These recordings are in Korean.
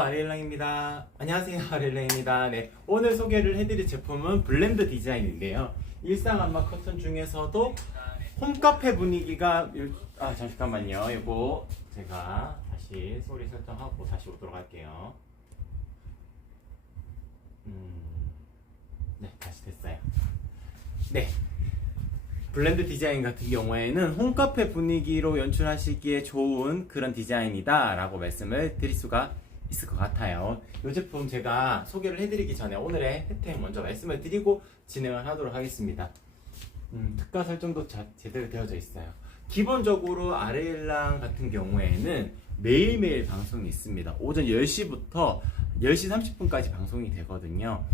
아리엘랑입니다. 안녕하세요, 아리엘랑입니다. 네, 오늘 소개를 해드릴 제품은 블렌드 디자인인데요. 일상 안마 커튼 중에서도 홈카페 분위기가 잠깐만요. 이거 제가 다시 소리 설정하고 다시 오도록 할게요. 네, 다시 됐어요. 네, 블렌드 디자인 같은 경우에는 홈카페 분위기로 연출하시기에 좋은 그런 디자인이다 라고 말씀을 드릴 수가 있을 것 같아요. 이 제품 제가 소개를 해드리기 전에 오늘의 혜택 먼저 말씀을 드리고 진행을 하도록 하겠습니다. 특가 설정도 제대로 되어져 있어요. 기본적으로 아리엘랑 같은 경우에는 매일매일 방송이 있습니다. 오전 10시부터 10시 30분까지 방송이 되거든요.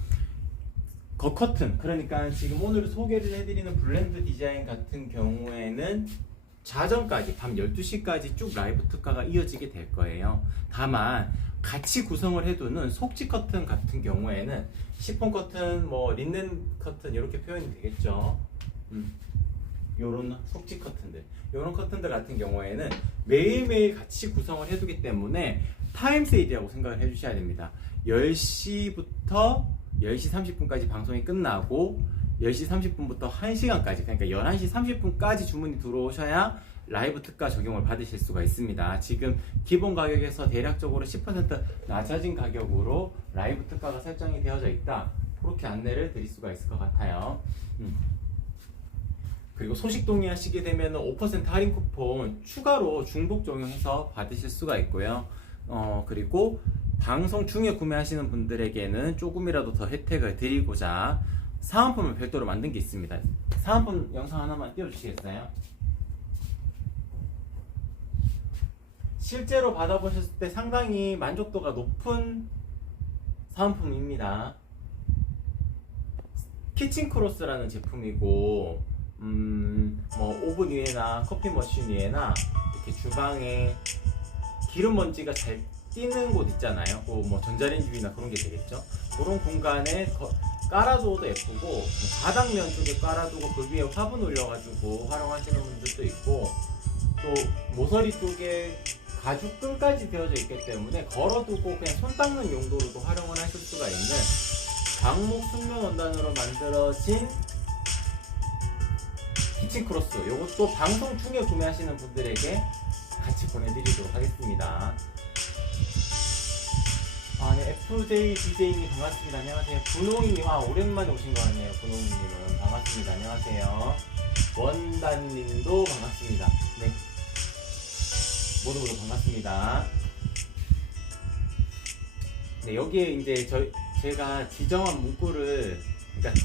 커튼, 그러니까 지금 오늘 소개를 해드리는 블렌드 디자인 같은 경우에는 자정까지 밤 12시까지 쭉 라이브 특가가 이어지게 될 거예요. 다만 같이 구성을 해두는 속지 커튼 같은 경우에는 시폰 커튼, 린넨 커튼 이렇게 표현이 되겠죠. 요런 속지 커튼들, 요런 커튼들 같은 경우에는 매일매일 같이 구성을 해두기 때문에 타임 세일이라고 생각을 해주셔야 됩니다. 10시부터 10시 30분까지 방송이 끝나고 10시 30분부터 1시간까지, 그러니까 11시 30분까지 주문이 들어오셔야 라이브 특가 적용을 받으실 수가 있습니다. 지금 기본 가격에서 대략적으로 10% 낮아진 가격으로 라이브 특가가 설정이 되어져 있다, 그렇게 안내를 드릴 수가 있을 것 같아요. 그리고 소식 동의하시게 되면 5% 할인 쿠폰 추가로 중복 적용해서 받으실 수가 있고요. 그리고 방송 중에 구매하시는 분들에게는 조금이라도 더 혜택을 드리고자 사은품을 별도로 만든 게 있습니다. 사은품 영상 하나만 띄워주시겠어요? 실제로 받아보셨을 때 상당히 만족도가 높은 사은품입니다. 키친 크로스라는 제품이고, 오븐 위에나 커피 머신 위에나 이렇게 주방에 기름 먼지가 잘 띄는 곳 있잖아요. 전자레인지 위나 그런 게 되겠죠. 그런 공간에 깔아줘도 예쁘고, 바닥면 쪽에 깔아두고 그 위에 화분 올려가지고 활용하시는 분들도 있고, 또 모서리 쪽에 가죽끈까지 되어져 있기 때문에 걸어두고 그냥 손 닦는 용도로도 활용을 하실 수가 있는 강목 순면 원단으로 만들어진 키친 크로스, 이것도 방송 중에 구매하시는 분들에게 같이 보내드리도록 하겠습니다. 네, FJ DJ님 반갑습니다. 안녕하세요. 분홍이님, 오랜만에 오신 것 같네요. 분홍이님은 반갑습니다. 안녕하세요. 원단님도 반갑습니다. 네, 모두 반갑습니다. 네, 여기에 이제 제가 지정한 문구를, 그러니까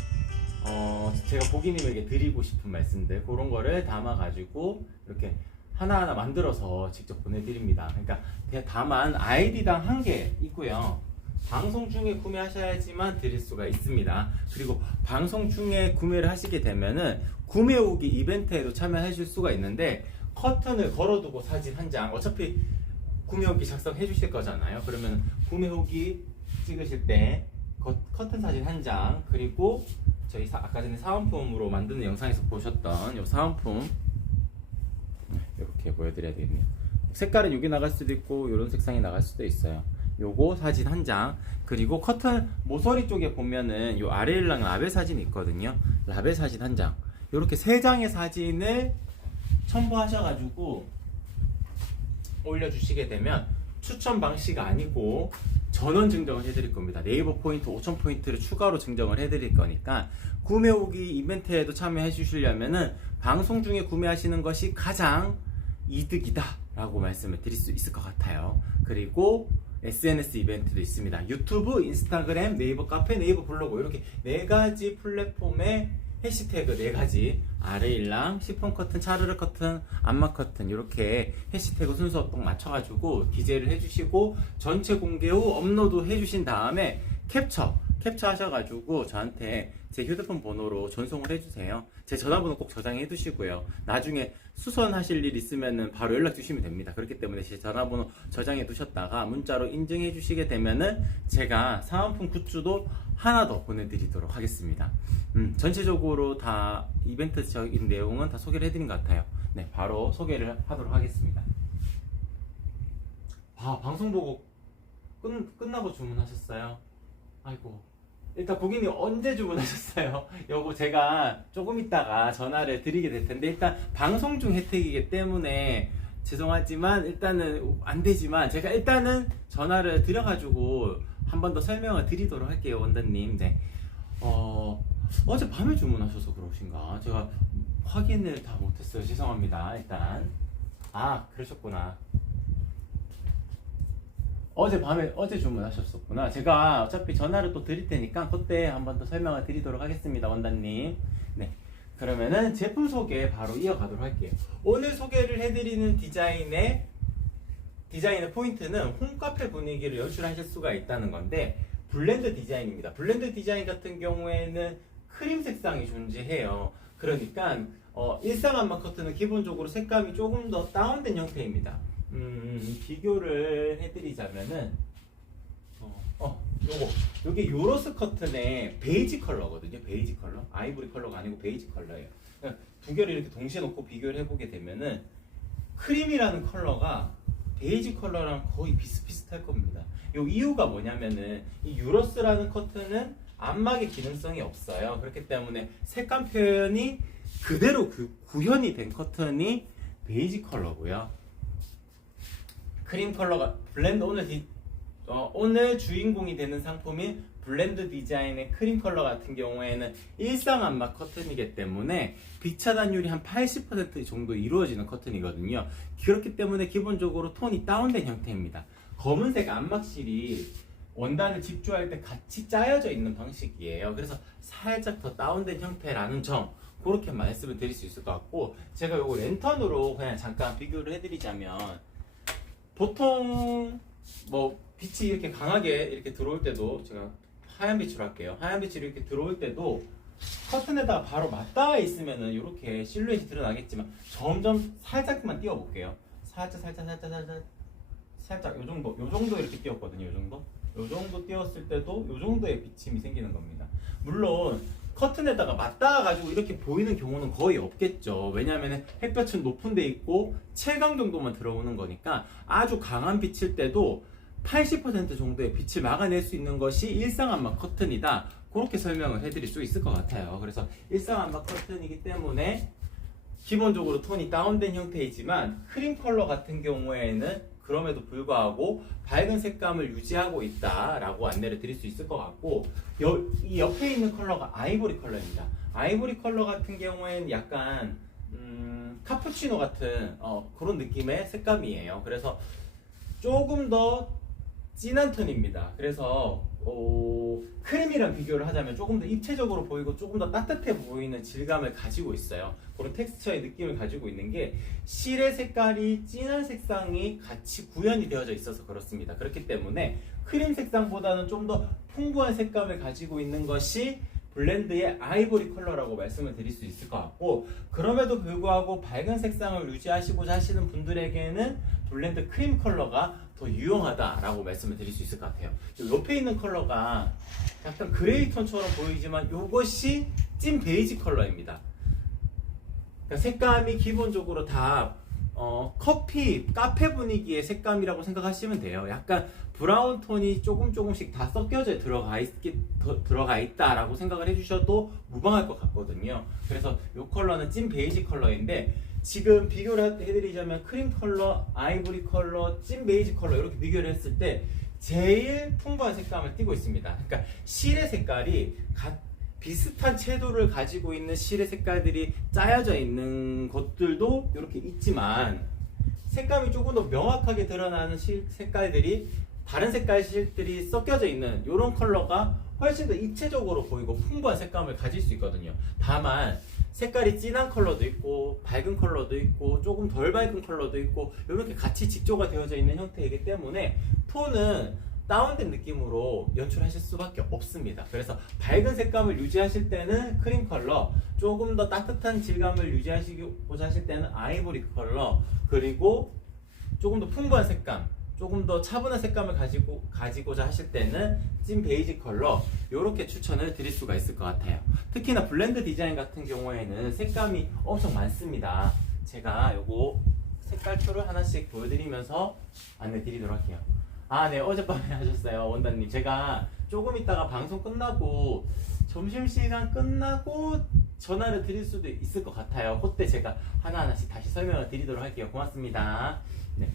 제가 고객님에게 드리고 싶은 말씀들, 그런 거를 담아가지고 이렇게 하나하나 만들어서 직접 보내드립니다. 그러니까 다만 아이디당 한 개 있고요. 방송 중에 구매하셔야지만 드릴 수가 있습니다. 그리고 방송 중에 구매를 하시게 되면은 구매 후기 이벤트에도 참여하실 수가 있는데, 커튼을 걸어두고 사진 한 장, 어차피 구매 후기 작성해 주실 거잖아요. 그러면 구매 후기 찍으실 때 커튼 사진 한 장, 그리고 저희 아까 전에 사은품으로 만드는 영상에서 보셨던 이 사은품 이렇게 보여드려야 되겠네요. 색깔은 여기 나갈 수도 있고 이런 색상이 나갈 수도 있어요. 요거 사진 한 장, 그리고 커튼 모서리 쪽에 보면은 요 아리엘랑 라벨 사진이 있거든요. 라벨 사진 한 장, 이렇게 세 장의 사진을 첨부하셔가지고 올려주시게 되면 추천 방식 아니고 전원 증정을 해드릴 겁니다. 네이버 포인트 5,000포인트를 추가로 증정을 해드릴 거니까 구매 후기 이벤트에도 참여해 주시려면은 방송 중에 구매하시는 것이 가장 이득이다 라고 말씀을 드릴 수 있을 것 같아요. 그리고 SNS 이벤트도 있습니다. 유튜브, 인스타그램, 네이버 카페, 네이버 블로그, 이렇게 4가지 플랫폼에 해시태그 4가지, 아리엘랑, 시폰 커튼, 차르르 커튼, 안마 커튼, 이렇게 해시태그 순서 딱 맞춰가지고 기재를 해주시고 전체 공개 후 업로드 해주신 다음에 캡처 하셔가지고 저한테 제 휴대폰 번호로 전송을 해주세요. 제 전화번호 꼭 저장해 두시고요. 나중에 수선하실 일 있으면은 바로 연락 주시면 됩니다. 그렇기 때문에 제 전화번호 저장해 두셨다가 문자로 인증해 주시게 되면은 제가 사은품 굿즈도 하나 더 보내드리도록 하겠습니다. 전체적으로 다 이벤트적인 내용은 다 소개를 해드린 것 같아요. 네, 바로 소개를 하도록 하겠습니다. 방송 보고 끝나고 주문하셨어요? 아이고. 일단 고객님 언제 주문하셨어요? 요거 제가 조금 있다가 전화를 드리게 될 텐데, 일단 방송 중 혜택이기 때문에 죄송하지만 일단은 안 되지만 제가 일단은 전화를 드려가지고 한 번 더 설명을 드리도록 할게요, 원장님. 네. 어제 밤에 주문하셔서 그러신가? 제가 확인을 다 못했어요. 죄송합니다. 일단. 그러셨구나. 어제 주문하셨었구나. 제가 어차피 전화를 또 드릴 테니까 그때 한 번 더 설명을 드리도록 하겠습니다, 원장님. 네. 그러면은 제품 소개 바로 이어가도록 할게요. 오늘 소개를 해드리는 디자인의 포인트는 홈카페 분위기를 연출하실 수가 있다는 건데, 블렌드 디자인입니다. 블렌드 디자인 같은 경우에는 크림 색상이 존재해요. 그러니까 일상안마 커트는 기본적으로 색감이 조금 더 다운된 형태입니다. 비교를 해드리자면은 요게 요로스 커튼의 베이지 컬러거든요. 베이지 컬러, 아이보리 컬러가 아니고 베이지 컬러예요. 그러니까 두 개를 이렇게 동시에 놓고 비교를 해보게 되면은 크림이라는 컬러가 베이지 컬러랑 거의 비슷비슷할 겁니다. 요 이유가 뭐냐면은 이 유로스라는 커튼은 안막의 기능성이 없어요. 그렇기 때문에 색감 표현이 그대로 구현이 된 커튼이 베이지 컬러고요. 크림 컬러가 블렌드, 오늘 주인공이 되는 상품인 블렌드 디자인의 크림 컬러 같은 경우에는 일상 안막 커튼이기 때문에 빛 차단율이 한 80% 정도 이루어지는 커튼이거든요. 그렇기 때문에 기본적으로 톤이 다운된 형태입니다. 검은색 안막실이 원단을 집조할 때 같이 짜여져 있는 방식이에요. 그래서 살짝 더 다운된 형태라는 점, 그렇게 말씀을 드릴 수 있을 것 같고, 제가 요거 랜턴으로 그냥 잠깐 비교를 해드리자면, 보통 빛이 이렇게 강하게 이렇게 들어올 때도, 제가 하얀 빛으로 할게요. 하얀 빛이 이렇게 들어올 때도 커튼에다가 바로 맞닿아 있으면은 이렇게 실루엣이 드러나겠지만, 점점 살짝만 띄워볼게요. 살짝 요 정도 이렇게 띄웠거든요. 요 정도 띄웠을 때도 요 정도의 비침이 생기는 겁니다. 물론 커튼에다가 맞닿아 가지고 이렇게 보이는 경우는 거의 없겠죠. 왜냐하면 햇볕은 높은 데 있고 채광 정도만 들어오는 거니까 아주 강한 빛일 때도 80% 정도의 빛을 막아낼 수 있는 것이 일상안막 커튼이다. 그렇게 설명을 해드릴 수 있을 것 같아요. 그래서 일상안막 커튼이기 때문에 기본적으로 톤이 다운된 형태이지만, 크림 컬러 같은 경우에는 그럼에도 불구하고 밝은 색감을 유지하고 있다라고 안내를 드릴 수 있을 것 같고, 이 옆에 있는 컬러가 아이보리 컬러입니다. 아이보리 컬러 같은 경우에는 약간 카푸치노 같은 그런 느낌의 색감이에요. 그래서 조금 더 진한 톤입니다. 그래서 크림이랑 비교를 하자면 조금 더 입체적으로 보이고 조금 더 따뜻해 보이는 질감을 가지고 있어요. 그런 텍스처의 느낌을 가지고 있는 게, 실의 색깔이 진한 색상이 같이 구현이 되어져 있어서 그렇습니다. 그렇기 때문에 크림 색상보다는 좀 더 풍부한 색감을 가지고 있는 것이 블렌드의 아이보리 컬러라고 말씀을 드릴 수 있을 것 같고, 그럼에도 불구하고 밝은 색상을 유지하시고자 하시는 분들에게는 블렌드 크림 컬러가 더 유용하다라고 말씀을 드릴 수 있을 것 같아요. 옆에 있는 컬러가 약간 그레이 톤처럼 보이지만 이것이 찐 베이지 컬러입니다. 그러니까 색감이 기본적으로 다 카페 분위기의 색감이라고 생각하시면 돼요. 약간 브라운 톤이 조금씩 다 섞여져 들어가 있다라고 생각을 해주셔도 무방할 것 같거든요. 그래서 이 컬러는 찐 베이지 컬러인데, 지금 비교를 해드리자면 크림 컬러, 아이보리 컬러, 찐 베이지 컬러 이렇게 비교를 했을 때 제일 풍부한 색감을 띠고 있습니다. 그러니까 실의 색깔이 비슷한 채도를 가지고 있는 실의 색깔들이 짜여져 있는 것들도 이렇게 있지만, 색감이 조금 더 명확하게 드러나는 색깔들이, 다른 색깔 실들이 섞여져 있는 이런 컬러가 훨씬 더 입체적으로 보이고 풍부한 색감을 가질 수 있거든요. 다만 색깔이 진한 컬러도 있고 밝은 컬러도 있고 조금 덜 밝은 컬러도 있고 이렇게 같이 직조가 되어져 있는 형태이기 때문에 톤은 다운된 느낌으로 연출하실 수밖에 없습니다. 그래서 밝은 색감을 유지하실 때는 크림 컬러, 조금 더 따뜻한 질감을 유지하시고자 하실 때는 아이보리 컬러, 그리고 조금 더 풍부한 색감, 조금 더 차분한 색감을 가지고자 하실 때는 찐 베이지 컬러, 이렇게 추천을 드릴 수가 있을 것 같아요. 특히나 블렌드 디자인 같은 경우에는 색감이 엄청 많습니다. 제가 요거 색깔표를 하나씩 보여드리면서 안내 드리도록 할게요. 아, 네, 어젯밤에 하셨어요, 원단님. 제가 조금 있다가 방송 끝나고, 점심시간 끝나고 전화를 드릴 수도 있을 것 같아요. 그때 제가 하나하나씩 다시 설명을 드리도록 할게요. 고맙습니다. 네.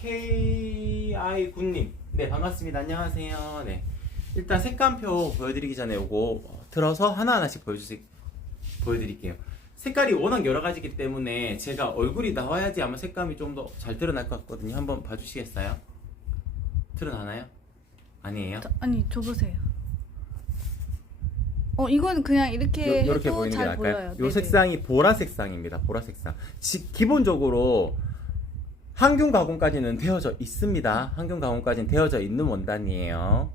KI9님. 네, 반갑습니다. 안녕하세요. 네. 일단 색감표 보여드리기 전에 요거 들어서 하나하나씩 보여드릴게요. 색깔이 워낙 여러 가지이기 때문에 제가 얼굴이 나와야지 아마 색감이 좀 더 잘 드러날 것 같거든요. 한번 봐주시겠어요? 드러나나요? 아니에요? 아니 줘보세요. 이건 그냥 이렇게 이렇게 해도 보이는 게 잘 나을까요? 보여요. 요 네네. 색상이 보라색상입니다. 보라색상. 기본적으로 항균 가공까지는 되어져 있습니다. 항균 가공까지는 되어져 있는 원단이에요.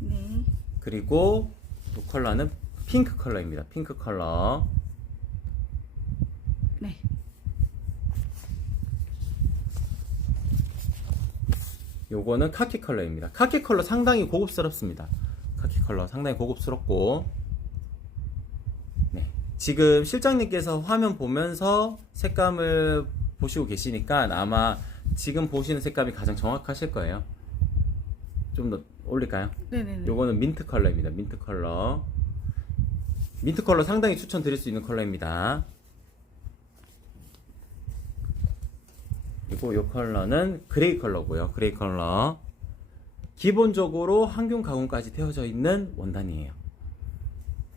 네. 그리고 이 컬러는 핑크 컬러입니다. 핑크 컬러. 네. 요거는 카키 컬러입니다. 카키 컬러 상당히 고급스럽습니다. 카키 컬러 상당히 고급스럽고, 네. 지금 실장님께서 화면 보면서 색감을 보시고 계시니까 아마 지금 보시는 색감이 가장 정확하실 거예요. 좀 더 올릴까요? 네네네. 요거는 민트 컬러입니다. 민트 컬러. 민트 컬러 상당히 추천드릴 수 있는 컬러입니다. 그리고 이 컬러는 그레이 컬러고요. 그레이 컬러. 기본적으로 항균 가공까지 되어져 있는 원단이에요.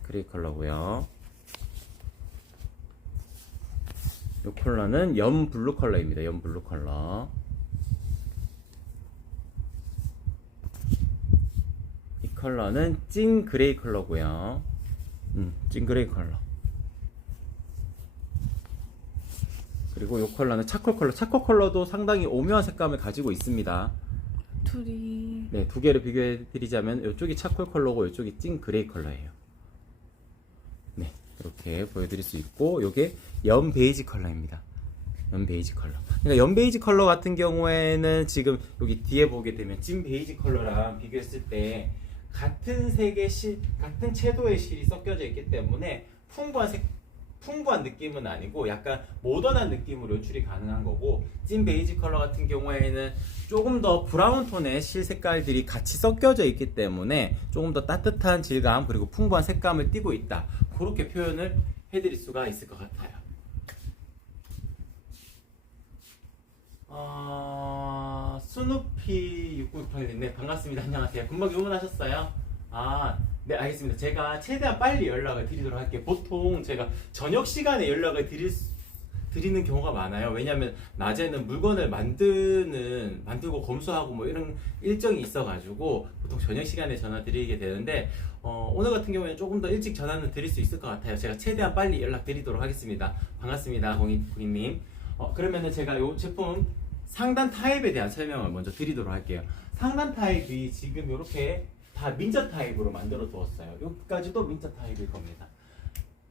그레이 컬러고요. 이 컬러는 염 블루 컬러입니다. 염 블루 컬러. 이 컬러는 찐 그레이 컬러고요. 찐 그레이 컬러. 그리고 이 컬러는 차콜 컬러. 차콜 컬러도 상당히 오묘한 색감을 가지고 있습니다. 둘이 네, 두 개를 비교해 드리자면 이쪽이 차콜 컬러고 이쪽이 찐 그레이 컬러예요. 네, 이렇게 보여드릴 수 있고, 이게 염 베이지 컬러입니다. 염 베이지 컬러. 그러니까 염 베이지 컬러 같은 경우에는 지금 여기 뒤에 보게 되면 찐 베이지 컬러랑 비교했을 때 같은 색의 같은 채도의 실이 섞여져 있기 때문에 풍부한 느낌은 아니고 약간 모던한 느낌으로 연출이 가능한 거고, 찐 베이지 컬러 같은 경우에는 조금 더 브라운 톤의 실 색깔들이 같이 섞여져 있기 때문에 조금 더 따뜻한 질감 그리고 풍부한 색감을 띠고 있다. 그렇게 표현을 해드릴 수가 있을 것 같아요. 스누피 698님, 네, 반갑습니다. 안녕하세요. 금방 주문하셨어요? 아, 네, 알겠습니다. 제가 최대한 빨리 연락을 드리도록 할게요. 보통 제가 저녁 시간에 연락을 드리는 경우가 많아요. 왜냐면 낮에는 물건을 만들고 검수하고 뭐 이런 일정이 있어가지고 보통 저녁 시간에 전화 드리게 되는데, 오늘 같은 경우에는 조금 더 일찍 전화는 드릴 수 있을 것 같아요. 제가 최대한 빨리 연락 드리도록 하겠습니다. 반갑습니다, 고객님. 그러면은 제가 이 제품 상단 타입에 대한 설명을 먼저 드리도록 할게요. 상단 타입이 지금 이렇게 다 민저 타입으로 만들어 두었어요. 여기까지도 민저 타입일 겁니다.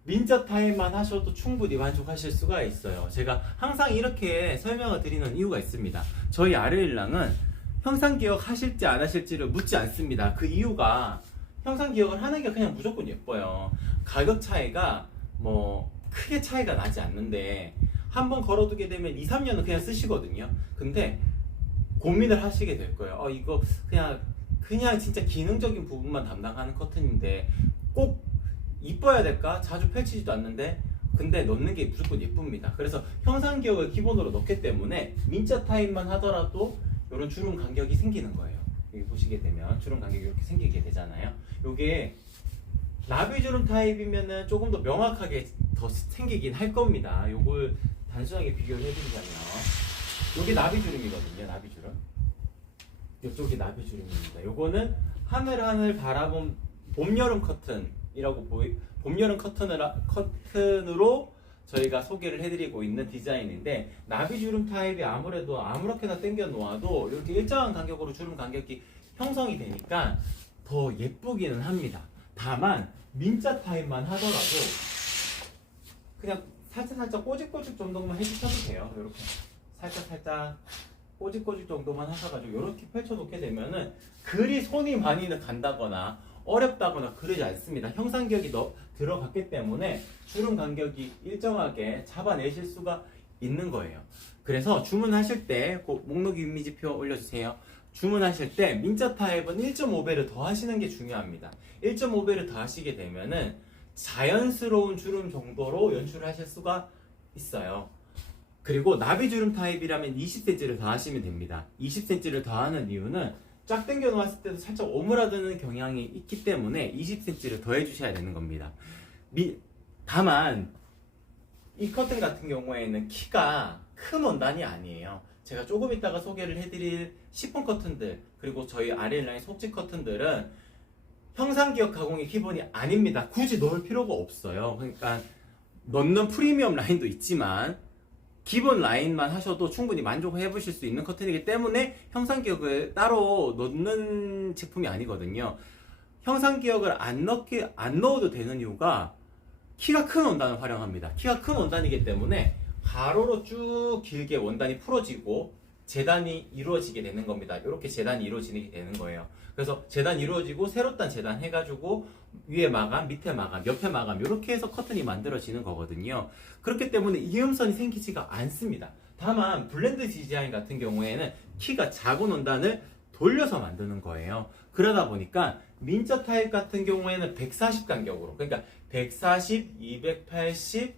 민저 타입만 하셔도 충분히 만족하실 수가 있어요. 제가 항상 이렇게 설명을 드리는 이유가 있습니다. 저희 아르일랑은 형상 기억 하실지 안 하실지를 묻지 않습니다. 그 이유가 형상 기억을 하는 게 그냥 무조건 예뻐요. 가격 차이가 뭐 크게 차이가 나지 않는데 한번 걸어두게 되면 2, 3년은 그냥 쓰시거든요. 근데 고민을 하시게 될 거예요. 이거 그냥 진짜 기능적인 부분만 담당하는 커튼인데 꼭 이뻐야 될까? 자주 펼치지도 않는데 근데 넣는 게 무조건 예쁩니다. 그래서 형상 기억을 기본으로 넣기 때문에 민자 타입만 하더라도 이런 주름 간격이 생기는 거예요. 여기 보시게 되면 주름 간격이 이렇게 생기게 되잖아요. 요게 나비주름 타입이면은 조금 더 명확하게 더 생기긴 할 겁니다. 요걸 단순하게 비교를 해드리자면 요게 나비주름이거든요. 나비주름. 이쪽이 나비주름입니다. 요거는 하늘 바라본 봄 여름 커튼이라고 봄 여름 커튼으로 저희가 소개를 해드리고 있는 디자인인데, 나비주름 타입이 아무래도 아무렇게나 당겨 놓아도 이렇게 일정한 간격으로 주름 간격이 형성이 되니까 더 예쁘기는 합니다. 다만 민자 타입만 하더라도 그냥 살짝 꼬집꼬집 정도만 해주셔도 돼요. 이렇게 살짝 꼬집꼬집 정도만 하셔가지고 이렇게 펼쳐놓게 되면은 그리 손이 많이 간다거나 어렵다거나 그러지 않습니다. 형상 기억이 들어갔기 때문에 주름 간격이 일정하게 잡아내실 수가 있는 거예요. 그래서 주문하실 때 꼭 목록 이미지표 올려주세요. 주문하실 때 민자 타입은 1.5배를 더 하시는 게 중요합니다. 1.5배를 더 하시게 되면은 자연스러운 주름 정도로 연출을 하실 수가 있어요. 그리고 나비주름 타입이라면 20cm를 더 하시면 됩니다. 20cm를 더 하는 이유는 쫙 당겨 놓았을 때도 살짝 오므라드는 경향이 있기 때문에 20cm를 더 해주셔야 되는 겁니다. 다만 이 커튼 같은 경우에는 키가 큰 원단이 아니에요. 제가 조금 이따가 소개를 해드릴 시폰 커튼들, 그리고 저희 아리엘라인 속지 커튼들은 형상기억 가공이 기본이 아닙니다. 굳이 넣을 필요가 없어요. 그러니까 넣는 프리미엄 라인도 있지만 기본 라인만 하셔도 충분히 만족해 보실 수 있는 커튼이기 때문에 형상기억을 따로 넣는 제품이 아니거든요. 형상기억을 안 넣어도 되는 이유가 키가 큰 원단을 활용합니다. 키가 큰 원단이기 때문에 가로로 쭉 길게 원단이 풀어지고 재단이 이루어지게 되는 겁니다. 이렇게 재단이 이루어지게 되는 거예요. 그래서 재단 이루어지고 세로 단 재단 해가지고 위에 마감, 밑에 마감, 옆에 마감 이렇게 해서 커튼이 만들어지는 거거든요. 그렇기 때문에 이음선이 생기지가 않습니다. 다만 블렌드 디자인 같은 경우에는 키가 작은 원단을 돌려서 만드는 거예요. 그러다 보니까 민자 타입 같은 경우에는 140 간격으로, 그러니까 140, 280,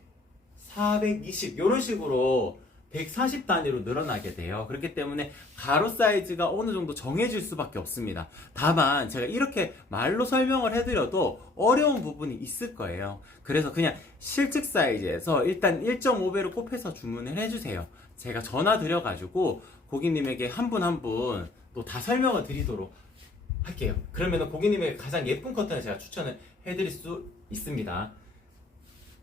420 이런 식으로 140 단위로 늘어나게 돼요. 그렇기 때문에 가로 사이즈가 어느 정도 정해질 수밖에 없습니다. 다만 제가 이렇게 말로 설명을 해드려도 어려운 부분이 있을 거예요. 그래서 그냥 실측 사이즈에서 일단 1.5배로 곱해서 주문을 해주세요. 제가 전화 드려가지고 고객님에게 한 분 한 분 또 다 설명을 드리도록 할게요. 그러면 고객님에게 가장 예쁜 커튼을 제가 추천을 해드릴 수 있습니다.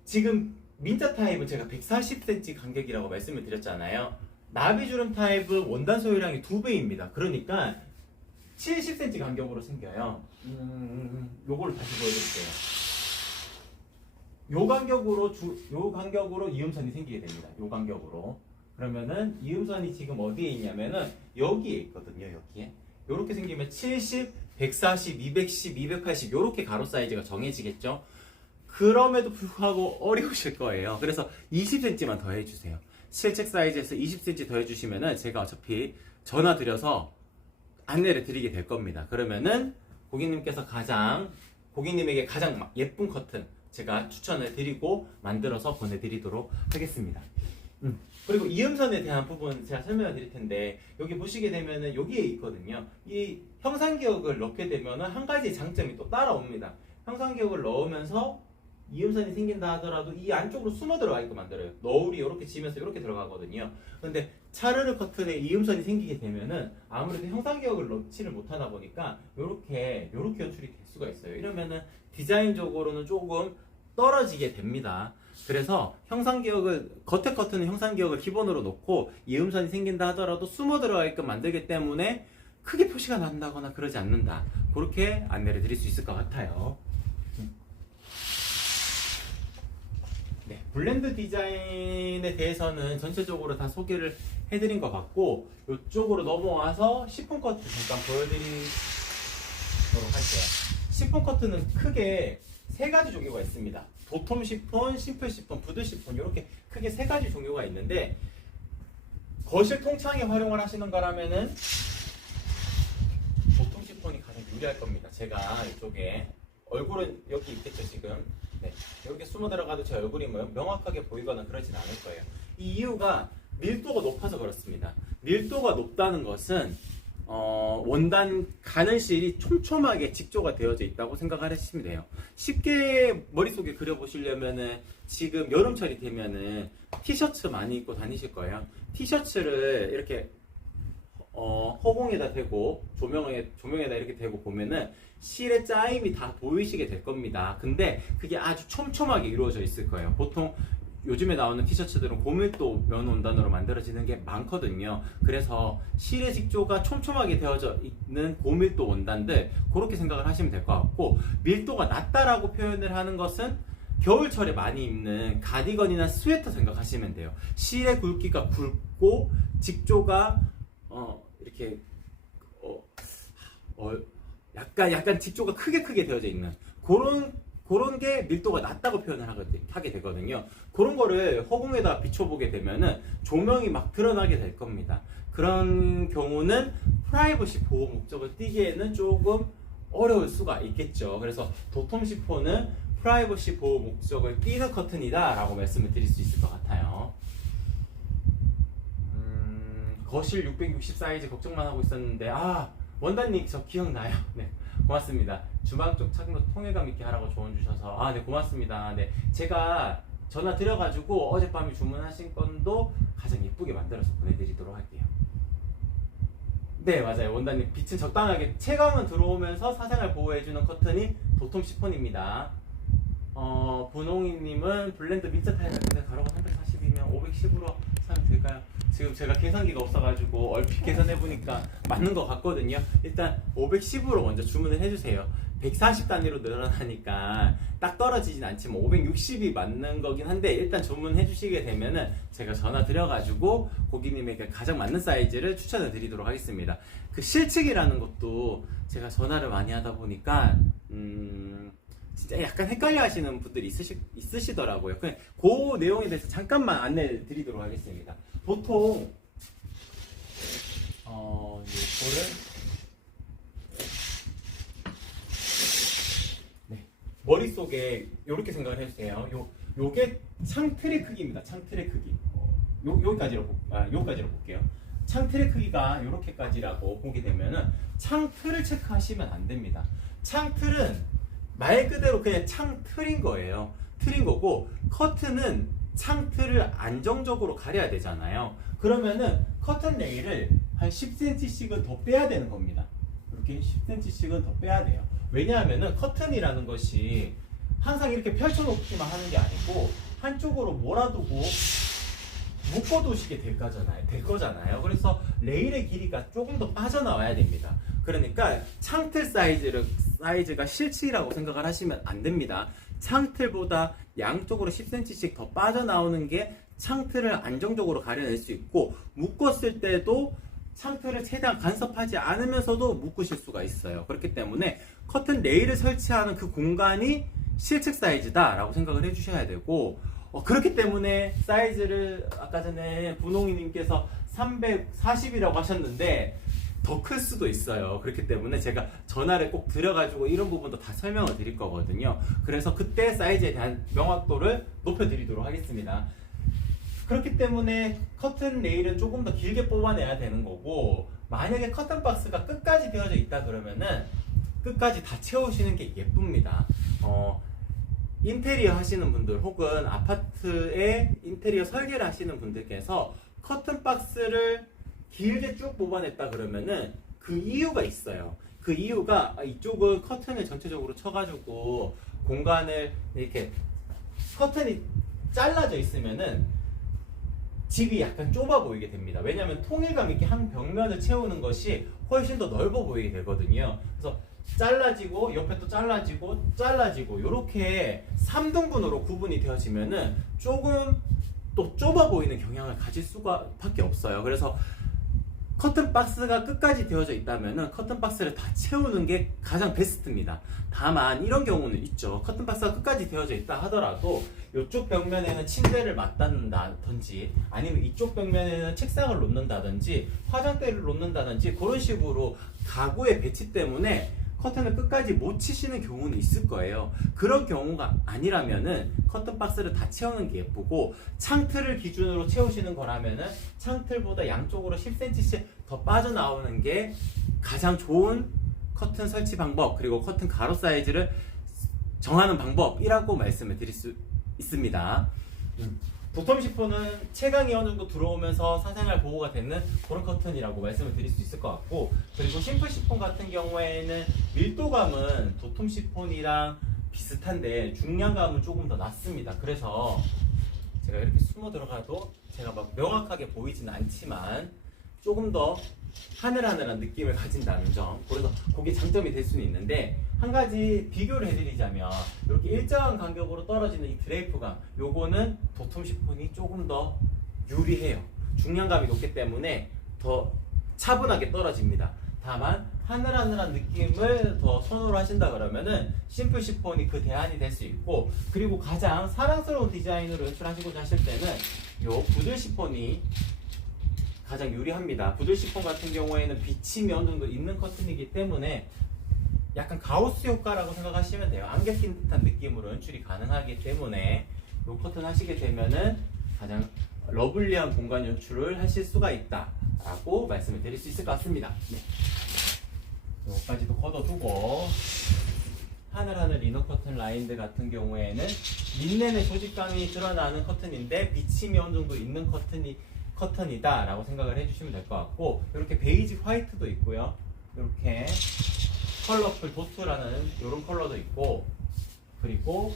지금 민자 타입은 제가 140cm 간격이라고 말씀을 드렸잖아요. 나비주름 타입은 원단 소유량이 2배입니다. 그러니까 70cm 간격으로 생겨요. 요거를 다시 보여드릴게요. 요 간격으로 이음선이 생기게 됩니다. 요 간격으로. 그러면은 이음선이 지금 어디에 있냐면은 여기에 있거든요. 여기에. 요렇게 생기면 70, 140, 210, 280 요렇게 가로 사이즈가 정해지겠죠. 그럼에도 불구하고 어려우실 거예요. 그래서 20cm만 더 해주세요. 실측 사이즈에서 20cm 더 해주시면은 제가 어차피 전화 드려서 안내를 드리게 될 겁니다. 그러면은 고객님에게 가장 예쁜 커튼 제가 추천을 드리고 만들어서 보내드리도록 하겠습니다. 그리고 이음선에 대한 부분 제가 설명을 드릴 텐데 여기 보시게 되면은 여기에 있거든요. 이 형상기억을 넣게 되면은 한 가지 장점이 또 따라옵니다. 형상기억을 넣으면서 이음선이 생긴다 하더라도 이 안쪽으로 숨어 들어가게끔 만들어요. 너울이 이렇게 지면서 이렇게 들어가거든요. 근데 차르르 커튼에 이음선이 생기게 되면은 아무래도 형상기억을 넣지를 못하다 보니까 이렇게 연출이 될 수가 있어요. 이러면은 디자인적으로는 조금 떨어지게 됩니다. 그래서 겉에 커튼은 형상기억을 기본으로 놓고 이음선이 생긴다 하더라도 숨어 들어가게끔 만들기 때문에 크게 표시가 난다거나 그러지 않는다. 그렇게 안내를 드릴 수 있을 것 같아요. 네, 블렌드 디자인에 대해서는 전체적으로 다 소개를 해드린 것 같고 이쪽으로 넘어와서 시폰 커트 잠깐 보여드리도록 할게요. 시폰 커트는 크게 세 가지 종류가 있습니다. 도톰 시폰, 심플 시폰, 부드 시폰 이렇게 크게 세 가지 종류가 있는데 거실 통창에 활용을 하시는 거라면은 도톰 시폰이 가장 유리할 겁니다. 제가 이쪽에 얼굴은 여기 있겠죠 지금. 네, 이렇게 숨어 들어가도 제 얼굴이 명확하게 보이거나 그러진 않을 거예요. 이 이유가 밀도가 높아서 그렇습니다. 밀도가 높다는 것은 원단 가는 실이 촘촘하게 직조가 되어져 있다고 생각을 하시면 돼요. 쉽게 머릿속에 그려보시려면은 지금 여름철이 되면은 티셔츠 많이 입고 다니실 거예요. 티셔츠를 이렇게 허공에다 대고 조명에다 이렇게 대고 보면은 실의 짜임이 다 보이시게 될 겁니다. 근데 그게 아주 촘촘하게 이루어져 있을 거예요. 보통 요즘에 나오는 티셔츠들은 고밀도 면 원단으로 만들어지는 게 많거든요. 그래서 실의 직조가 촘촘하게 되어져 있는 고밀도 원단들 그렇게 생각을 하시면 될 것 같고, 밀도가 낮다라고 표현을 하는 것은 겨울철에 많이 입는 가디건이나 스웨터 생각하시면 돼요. 실의 굵기가 굵고 직조가 이렇게 약간 직조가 크게 되어져 있는 그런 그런 게 밀도가 낮다고 표현을 하게 되거든요. 그런 거를 허공에다 비춰보게 되면은 조명이 막 드러나게 될 겁니다. 그런 경우는 프라이버시 보호 목적을 띠기에는 조금 어려울 수가 있겠죠. 그래서 도톰 시폰은 프라이버시 보호 목적을 띠는 커튼이다 라고 말씀을 드릴 수 있을 것 같아요. 거실 660 사이즈 걱정만 하고 있었는데 원단님 저 기억나요? 네, 고맙습니다. 주방 쪽 창도 통일감 있게 하라고 조언 주셔서 네, 고맙습니다. 네, 제가 전화 드려가지고 어젯밤에 주문하신 건도 가장 예쁘게 만들어서 보내드리도록 할게요. 네, 맞아요. 원단님 빛은 적당하게 채광은 들어오면서 사생활 보호해주는 커튼이 도톰 시폰입니다. 분홍이님은 블렌드 민트 타일 같은데 가로가 340이면 510으로 사면 될까요? 지금 제가 계산기가 없어가지고 얼핏 계산해보니까 맞는 것 같거든요. 일단 510으로 먼저 주문을 해주세요. 140 단위로 늘어나니까 딱 떨어지진 않지만 560이 맞는 거긴 한데 일단 주문해 주시게 되면은 제가 전화 드려가지고 고객님에게 가장 맞는 사이즈를 추천을 드리도록 하겠습니다. 그 실측이라는 것도 제가 전화를 많이 하다 보니까 진짜 약간 헷갈려 하시는 분들이 있으시더라고요. 그 내용에 대해서 잠깐만 안내 드리도록 하겠습니다. 보통 이거를 머릿속에 이렇게 생각을 해주세요. 요게 창틀의 크기입니다. 창틀의 크기. 여기까지로 볼게요. 창틀의 크기가 이렇게까지라고 보게 되면은 창틀을 체크하시면 안 됩니다. 창틀은 말 그대로 그냥 창틀인 거예요. 틀인 거고 커튼은 창틀을 안정적으로 가려야 되잖아요. 그러면은 커튼 레일을 한 10cm씩은 더 빼야 되는 겁니다. 이렇게 10cm씩은 더 빼야 돼요. 왜냐하면은 커튼이라는 것이 항상 이렇게 펼쳐놓기만 하는 게 아니고 한쪽으로 몰아두고 묶어두시게 될 거잖아요. 그래서 레일의 길이가 조금 더 빠져나와야 됩니다. 그러니까 창틀 사이즈가 실측이라고 생각을 하시면 안 됩니다. 창틀보다 양쪽으로 10cm씩 더 빠져나오는 게 창틀을 안정적으로 가려낼 수 있고 묶었을 때도 창틀을 최대한 간섭하지 않으면서도 묶으실 수가 있어요. 그렇기 때문에 커튼 레일을 설치하는 그 공간이 실측 사이즈다 라고 생각을 해주셔야 되고 그렇기 때문에 사이즈를 아까 전에 분홍이님께서 340이라고 하셨는데 더 클 수도 있어요. 그렇기 때문에 제가 전화를 꼭 드려가지고 이런 부분도 다 설명을 드릴 거거든요. 그래서 그때 사이즈에 대한 명확도를 높여드리도록 하겠습니다. 그렇기 때문에 커튼 레일은 조금 더 길게 뽑아내야 되는 거고 만약에 커튼 박스가 끝까지 되어져 있다 그러면은 끝까지 다 채우시는 게 예쁩니다. 인테리어 하시는 분들 혹은 아파트에 인테리어 설계를 하시는 분들께서 커튼 박스를 길게 쭉 뽑아냈다 그러면은 그 이유가 있어요. 그 이유가 이쪽은 커튼을 전체적으로 쳐가지고 공간을 이렇게 커튼이 잘라져 있으면은 집이 약간 좁아 보이게 됩니다. 왜냐하면 통일감 있게 한 벽면을 채우는 것이 훨씬 더 넓어 보이게 되거든요. 그래서 잘라지고 옆에 또 잘라지고 이렇게 3등분으로 구분이 되어지면은 조금 또 좁아 보이는 경향을 가질 수밖에 없어요. 그래서 커튼 박스가 끝까지 되어져 있다면은 커튼 박스를 다 채우는 게 가장 베스트입니다. 다만 이런 경우는 있죠. 커튼 박스가 끝까지 되어져 있다 하더라도 이쪽 벽면에는 침대를 맞닿는다든지 아니면 이쪽 벽면에는 책상을 놓는다든지 화장대를 놓는다든지 그런 식으로 가구의 배치 때문에 커튼을 끝까지 못 치시는 경우는 있을 거예요. 그런 경우가 아니라면은 커튼 박스를 다 채우는 게 예쁘고 창틀을 기준으로 채우시는 거라면은 창틀보다 양쪽으로 10cm씩 더 빠져나오는 게 가장 좋은 커튼 설치 방법 그리고 커튼 가로 사이즈를 정하는 방법이라고 말씀을 드릴 수 있습니다. 도톰 시폰은 채광이 어느 정도 들어오면서 사생활 보호가 되는 그런 커튼이라고 말씀을 드릴 수 있을 것 같고 그리고 심플 시폰 같은 경우에는 밀도감은 도톰 시폰이랑 비슷한데 중량감은 조금 더 낮습니다. 그래서 제가 이렇게 숨어 들어가도 제가 막 명확하게 보이지는 않지만 조금 더 하늘하늘한 느낌을 가진다는 점 그래서 그게 장점이 될 수는 있는데 한 가지 비교를 해드리자면 이렇게 일정한 간격으로 떨어지는 이 드레이프감 요거는 도톰 시폰이 조금 더 유리해요. 중량감이 높기 때문에 더 차분하게 떨어집니다. 다만 하늘하늘한 느낌을 더 선호를 하신다 그러면은 심플 시폰이 그 대안이 될 수 있고, 그리고 가장 사랑스러운 디자인으로 연출하시고자 하실 때는 요 부들 시폰이 가장 유리합니다. 부들 시폰 같은 경우에는 비침이 어느 정도 있는 커튼이기 때문에 약간 가우스 효과라고 생각하시면 돼요. 안개 낀 듯한 느낌으로 연출이 가능하기 때문에 요 커튼 하시게 되면은 가장 러블리한 공간 연출을 하실 수가 있다라고 말씀을 드릴 수 있을 것 같습니다. 네. 요까지도 걷어두고, 하늘하늘 리너 커튼 라인들 같은 경우에는 린넨의 조직감이 드러나는 커튼인데 비침이 어느 정도 있는 커튼이다 라고 생각을 해주시면 될 것 같고, 이렇게 베이지 화이트도 있고요, 이렇게 컬러풀 도트라는 이런 컬러도 있고, 그리고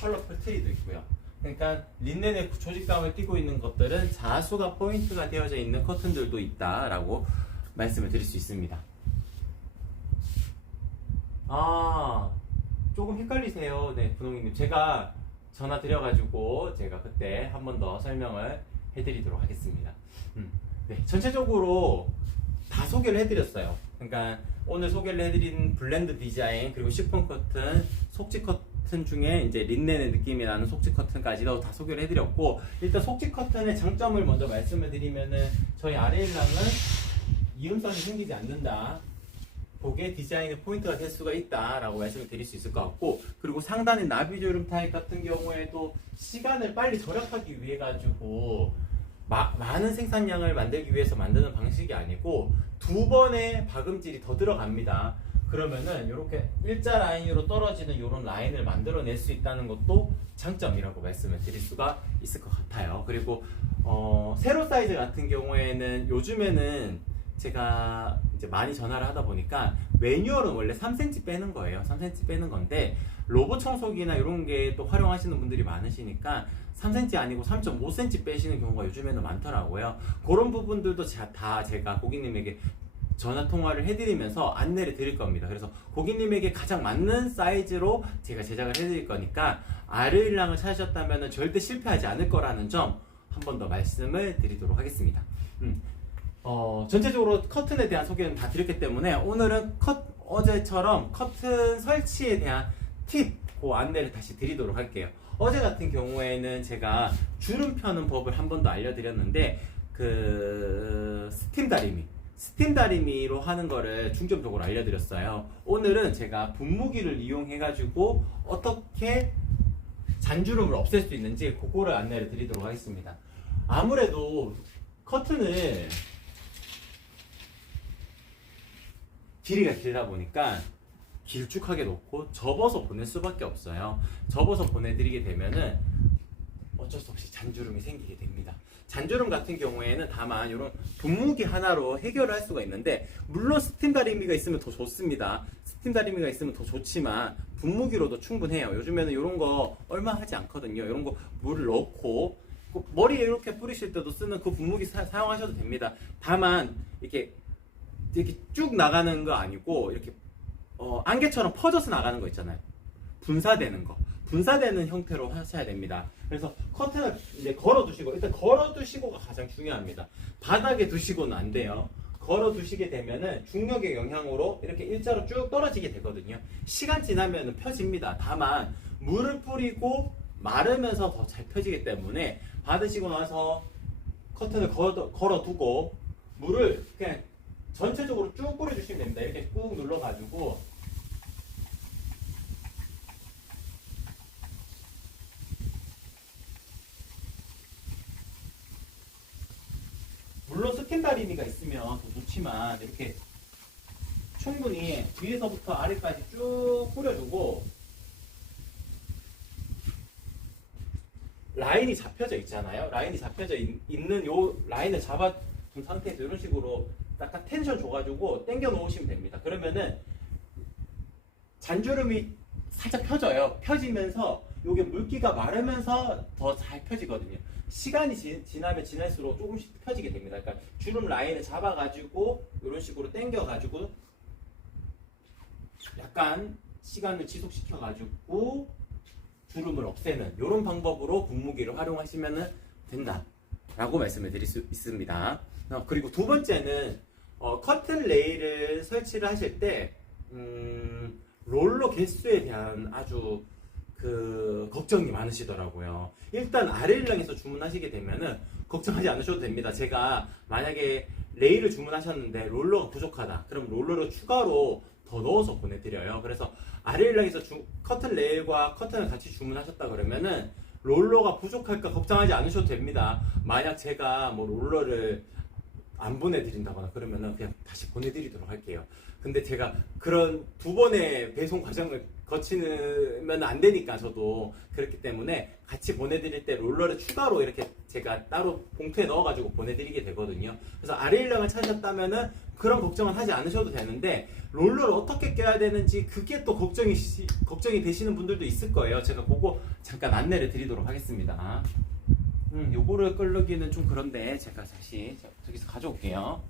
컬러풀 트리도 있고요. 그러니까 린넨의 조직감을 띠고 있는 것들은 자수가 포인트가 되어져 있는 커튼들도 있다라고 말씀을 드릴 수 있습니다. 조금 헷갈리세요. 네, 분홍이님. 제가 전화 드려가지고 제가 그때 한 번 더 설명을 해드리도록 하겠습니다. 네, 전체적으로 다 소개를 해드렸어요. 그러니까 오늘 소개를 해드린 블렌드 디자인, 그리고 시폰 커튼, 속지 커튼 중에 이제 린넨의 느낌이 나는 속지 커튼까지도 다 소개를 해드렸고, 일단 속지 커튼의 장점을 먼저 말씀을 드리면은 저희 RL랑은 이음선이 생기지 않는다, 그게 디자인의 포인트가 될 수가 있다라고 말씀을 드릴 수 있을 것 같고, 그리고 상단의 나비조름 타입 같은 경우에도 시간을 빨리 절약하기 위해 가지고 많은 생산량을 만들기 위해서 만드는 방식이 아니고 두 번의 박음질이 더 들어갑니다. 그러면은 이렇게 일자 라인으로 떨어지는 이런 라인을 만들어낼 수 있다는 것도 장점이라고 말씀을 드릴 수가 있을 것 같아요. 그리고 세로 사이즈 같은 경우에는 요즘에는 제가 이제 많이 전화를 하다 보니까 매뉴얼은 원래 3cm 빼는 거예요. 3cm 빼는 건데 로봇 청소기나 이런 게 또 활용하시는 분들이 많으시니까 3cm 아니고 3.5cm 빼시는 경우가 요즘에는 많더라고요. 그런 부분들도 다 제가 고객님에게 전화 통화를 해드리면서 안내를 드릴 겁니다. 그래서 고객님에게 가장 맞는 사이즈로 제가 제작을 해드릴 거니까 아르일랑을 찾으셨다면 절대 실패하지 않을 거라는 점 한 번 더 말씀을 드리도록 하겠습니다. 전체적으로 커튼에 대한 소개는 다 드렸기 때문에 오늘은 어제처럼 커튼 설치에 대한 팁, 그 안내를 다시 드리도록 할게요. 어제 같은 경우에는 제가 주름 펴는 법을 한 번 더 알려드렸는데, 그 스팀 다리미로 하는 거를 중점적으로 알려드렸어요. 오늘은 제가 분무기를 이용해가지고 어떻게 잔주름을 없앨 수 있는지 그거를 안내를 드리도록 하겠습니다. 아무래도 커튼을 길이가 길다 보니까 길쭉하게 놓고 접어서 보낼 수밖에 없어요. 접어서 보내드리게 되면은 어쩔 수 없이 잔주름이 생기게 됩니다. 잔주름 같은 경우에는 다만 이런 분무기 하나로 해결을 할 수가 있는데, 물론 스팀 다리미가 있으면 더 좋습니다. 스팀 다리미가 있으면 더 좋지만 분무기로도 충분해요. 요즘에는 이런 거 얼마 하지 않거든요. 이런 거 물을 넣고 머리에 이렇게 뿌리실 때도 쓰는 그 분무기 사용하셔도 됩니다. 다만 이렇게 쭉 나가는 거 아니고 이렇게 안개처럼 퍼져서 나가는 거 있잖아요. 분사되는 형태로 하셔야 됩니다. 그래서 커튼을 이제 걸어두시고, 일단 걸어두시고가 가장 중요합니다. 바닥에 두시고는 안 돼요. 걸어두시게 되면은 중력의 영향으로 이렇게 일자로 쭉 떨어지게 되거든요. 시간 지나면 펴집니다. 다만 물을 뿌리고 마르면서 더 잘 펴지기 때문에 받으시고 나서 커튼을 걸어두고 물을 그냥 전체적으로 쭉 뿌려주시면 됩니다. 이렇게 꾹 눌러가지고 물론 스팀 다리미가 있으면 더 좋지만 이렇게 충분히 뒤에서부터 아래까지 쭉 뿌려주고, 라인이 잡혀져 있잖아요. 라인이 잡혀져 있는 요 라인을 잡아둔 상태에서 이런 식으로 약간 텐션 줘가지고 당겨 놓으시면 됩니다. 그러면은 잔주름이 살짝 펴져요. 펴지면서 요게 물기가 마르면서 더 잘 펴지거든요. 시간이 지나면 지날수록 조금씩 펴지게 됩니다. 그러니까 주름 라인을 잡아가지고 이런 식으로 당겨가지고 약간 시간을 지속시켜가지고 주름을 없애는 이런 방법으로 분무기를 활용하시면 된다라고 말씀을 드릴 수 있습니다. 그리고 두 번째는 커튼 레일을 설치를 하실 때 롤러 개수에 대한 아주 걱정이 많으시더라고요. 일단 아래일랑에서 주문하시게 되면은 걱정하지 않으셔도 됩니다. 제가 만약에 레일을 주문하셨는데 롤러가 부족하다. 그럼 롤러를 추가로 더 넣어서 보내드려요. 그래서 아래일랑에서 커튼 레일과 커튼을 같이 주문하셨다 그러면은 롤러가 부족할까 걱정하지 않으셔도 됩니다. 만약 제가 뭐 롤러를 안 보내드린다거나 그러면은 그냥 다시 보내드리도록 할게요. 근데 제가 그런 두 번의 배송 과정을 거치면 안 되니까 저도 그렇기 때문에 같이 보내드릴 때 롤러를 추가로 이렇게 제가 따로 봉투에 넣어가지고 보내드리게 되거든요. 그래서 아래일랑을 찾으셨다면은 그런 걱정은 하지 않으셔도 되는데 롤러를 어떻게 껴야 되는지 그게 또 걱정이 되시는 분들도 있을 거예요. 제가 그거 잠깐 안내를 드리도록 하겠습니다. 요거를 끌르기는 좀 그런데 제가 다시 저기서 가져올게요.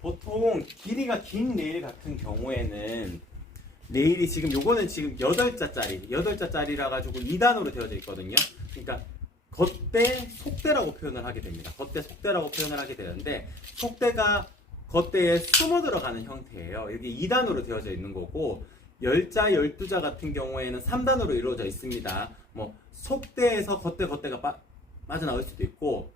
보통 길이가 긴 레일 같은 경우에는 레일이 지금 요거는 지금 8자짜리라 가지고 2단으로 되어져 있거든요. 그러니까 겉대 속대라고 표현을 하게 됩니다. 겉대 속대라고 표현을 하게 되는데 속대가 겉대에 숨어 들어가는 형태예요. 여기 2단으로 되어져 있는 거고 10자, 12자 같은 경우에는 3단으로 이루어져 있습니다. 뭐 속대에서 겉대가 빠져나올 수도 있고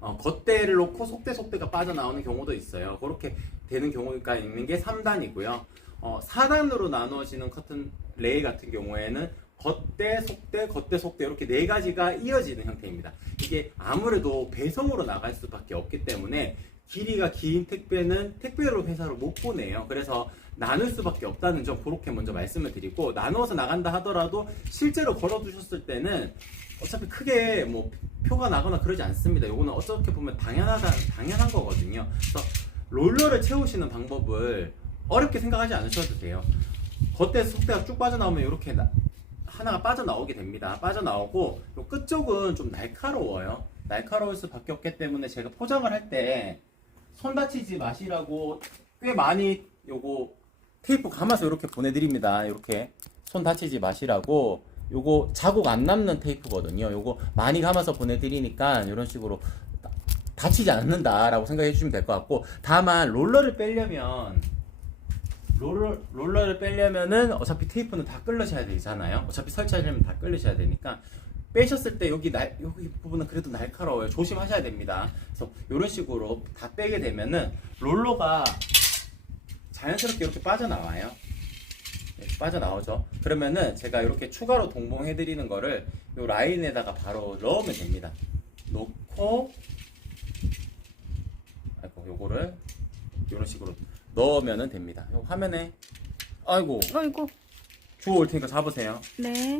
겉대를 놓고 속대가 빠져나오는 경우도 있어요. 그렇게 되는 경우가 있는 게 3단이고요. 4단으로 나누어지는 커튼 레일 같은 경우에는 겉대, 속대 이렇게 네 가지가 이어지는 형태입니다. 이게 아무래도 배송으로 나갈 수밖에 없기 때문에 길이가 긴 택배는 택배로 회사로 못 보내요. 그래서 나눌 수밖에 없다는 점 그렇게 먼저 말씀을 드리고 나누어서 나간다 하더라도 실제로 걸어두셨을 때는 어차피 크게 뭐 표가 나거나 그러지 않습니다. 요거는 어떻게 보면 당연한 거거든요. 그래서 롤러를 채우시는 방법을 어렵게 생각하지 않으셔도 돼요. 겉에서 속대가 쭉 빠져나오면 이렇게 하나가 빠져나오게 됩니다. 빠져나오고 요 끝쪽은 좀 날카로워요. 날카로울 수밖에 없기 때문에 제가 포장을 할 때 손 다치지 마시라고 꽤 많이 요거 테이프 감아서 이렇게 보내드립니다. 이렇게 손 다치지 마시라고 요거 자국 안 남는 테이프거든요. 요거 많이 감아서 보내드리니까 이런 식으로 다치지 않는다라고 생각해 주시면 될 것 같고 다만 롤러를 빼려면은 어차피 테이프는 다 끌으셔야 되잖아요. 어차피 설치하려면 다 끌으셔야 되니까 빼셨을 때 여기 부분은 그래도 날카로워요. 조심하셔야 됩니다. 그래서 이런 식으로 다 빼게 되면은 롤러가 자연스럽게 이렇게 빠져나와요. 이렇게 빠져나오죠. 그러면은 제가 이렇게 추가로 동봉해 드리는 거를 이 라인에다가 바로 넣으면 됩니다. 놓고 요거를 이런 식으로 넣으면 됩니다. 화면에 아이고 주워 올 테니까 잡으세요. 네.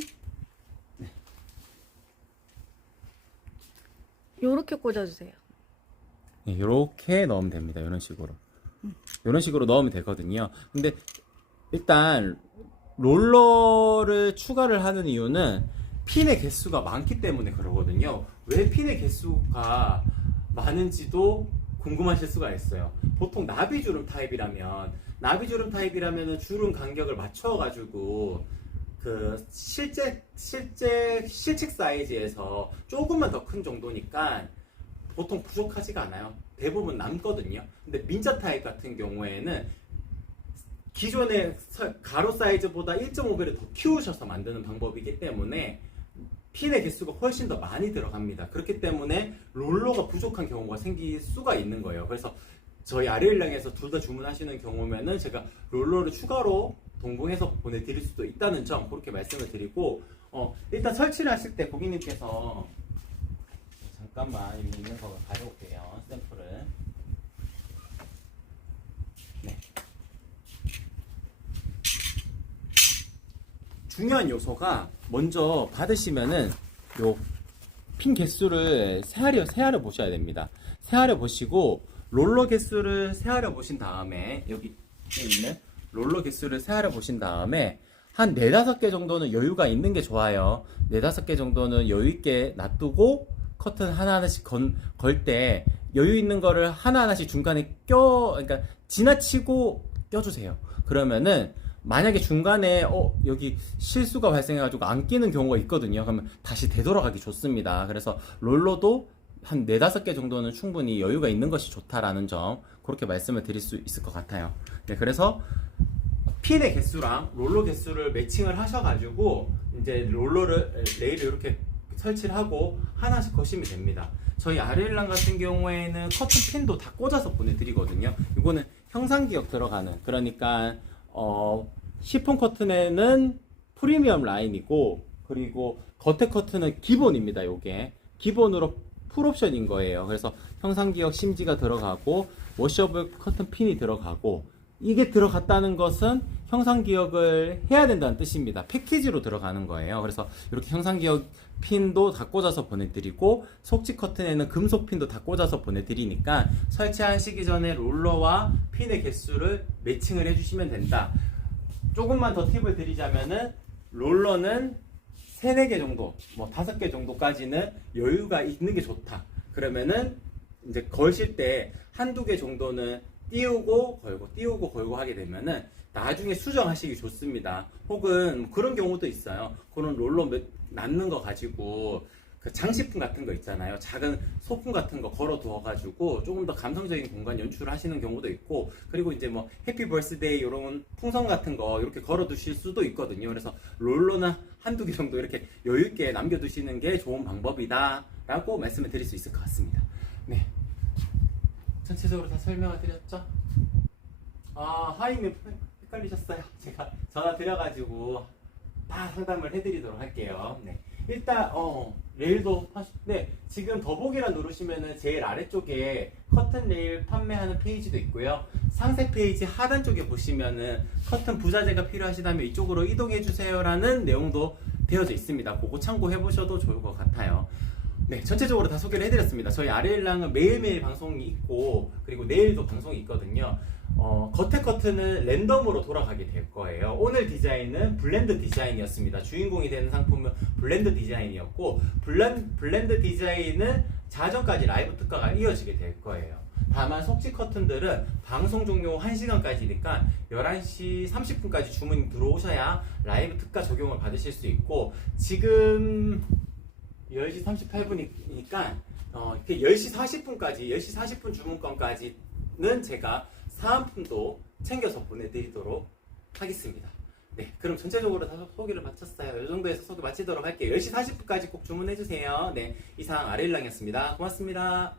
요렇게 꽂아주세요. 네, 이렇게 넣으면 됩니다. 이런 식으로 넣으면 되거든요. 근데 일단 롤러를 추가를 하는 이유는 핀의 개수가 많기 때문에 그러거든요. 왜 핀의 개수가 많은지도 궁금하실 수가 있어요. 보통 나비주름 타입이라면 주름 간격을 맞춰가지고 그 실책 사이즈에서 조금만 더 큰 정도니까 보통 부족하지가 않아요. 대부분 남거든요. 근데 민자 타입 같은 경우에는 기존의 가로 사이즈보다 1.5배를 더 키우셔서 만드는 방법이기 때문에 핀의 개수가 훨씬 더 많이 들어갑니다. 그렇기 때문에 롤러가 부족한 경우가 생길 수가 있는 거예요. 그래서 저희 아래일랑에서 둘 다 주문하시는 경우면은 제가 롤러를 추가로 동봉해서 보내드릴 수도 있다는 점 그렇게 말씀을 드리고 일단 설치를 하실 때 고객님께서 잠깐만 여기 있는 거 가져올게요. 샘플을. 네. 중요한 요소가 먼저 받으시면은 요 핀 개수를 세알을 보셔야 됩니다. 세알을 보시고 롤러 개수를 세알을 보신 다음에 여기 있는 롤러 개수를 세알을 보신 다음에 한 4-5개 정도는 여유가 있는 게 좋아요. 4-5개 정도는 여유 있게 놔두고 커튼 하나하나씩 걸 때 여유 있는 거를 하나하나씩 중간에 그러니까 지나치고 껴주세요. 그러면은 만약에 중간에 여기 실수가 발생해가지고 안 끼는 경우가 있거든요. 그러면 다시 되돌아가기 좋습니다. 그래서 롤러도 한 4-5개 정도는 충분히 여유가 있는 것이 좋다라는 점 그렇게 말씀을 드릴 수 있을 것 같아요. 네, 그래서 핀의 개수랑 롤러 개수를 매칭을 하셔가지고 이제 레일을 이렇게 설치를 하고 하나씩 거시면 됩니다. 저희 아르일랑 같은 경우에는 커튼 핀도 다 꽂아서 보내드리거든요. 이거는 형상기역 들어가는, 그러니까 시폰 커튼에는 프리미엄 라인이고, 그리고 겉에 커튼은 기본입니다. 요게 기본으로 풀옵션인 거예요. 그래서 형상기역 심지가 들어가고 워셔블 커튼 핀이 들어가고, 이게 들어갔다는 것은 형상기역을 해야 된다는 뜻입니다. 패키지로 들어가는 거예요. 그래서 이렇게 형상기역 핀도 다 꽂아서 보내드리고, 속지 커튼에는 금속 핀도 다 꽂아서 보내드리니까 설치하시기 전에 롤러와 핀의 개수를 매칭을 해주시면 된다. 조금만 더 팁을 드리자면은, 롤러는 3-4개 정도, 뭐 5개 정도까지는 여유가 있는 게 좋다. 그러면은 이제 걸실 때 1-2개 정도는 띄우고 걸고 하게 되면은 나중에 수정하시기 좋습니다. 혹은 그런 경우도 있어요. 그런 롤러 남는 거 가지고 그 장식품 같은 거 있잖아요. 작은 소품 같은 거 걸어 두어가지고 조금 더 감성적인 공간 연출을 하시는 경우도 있고, 그리고 이제 뭐 해피 벌스데이 이런 풍선 같은 거 이렇게 걸어 두실 수도 있거든요. 그래서 롤러나 1-2개 정도 이렇게 여유 있게 남겨 두시는 게 좋은 방법이다 라고 말씀을 드릴 수 있을 것 같습니다. 네, 전체적으로 다 설명을 드렸죠? 하이님 헷갈리셨어요. 제가 전화 드려가지고 다 상담을 해드리도록 할게요. 네, 일단 레일도 네, 지금 더보기란 누르시면은 제일 아래쪽에 커튼 레일 판매하는 페이지도 있고요. 상세 페이지 하단 쪽에 보시면은 커튼 부자재가 필요하시다면 이쪽으로 이동해 주세요라는 내용도 되어져 있습니다. 그거 참고해 보셔도 좋을 것 같아요. 네, 전체적으로 다 소개를 해드렸습니다. 저희 아르일랑은 매일매일 방송이 있고, 그리고 내일도 방송이 있거든요. 겉에 커튼은 랜덤으로 돌아가게 될 거예요. 오늘 디자인은 블렌드 디자인이었습니다. 주인공이 되는 상품은 블렌드 디자인이었고, 블렌드 디자인은 자정까지 라이브 특가가 이어지게 될 거예요. 다만 속지 커튼들은 방송 종료 1시간까지니까 11시 30분까지 주문이 들어오셔야 라이브 특가 적용을 받으실 수 있고, 지금 10시 38분이니까 10시 40분까지 10시 40분 주문권까지는 제가 사은품도 챙겨서 보내드리도록 하겠습니다. 네, 그럼 전체적으로 다 소개를 마쳤어요. 이 정도에서 소개 마치도록 할게요. 10시 40분까지 꼭 주문해주세요. 네, 이상 아르일랑이었습니다. 고맙습니다.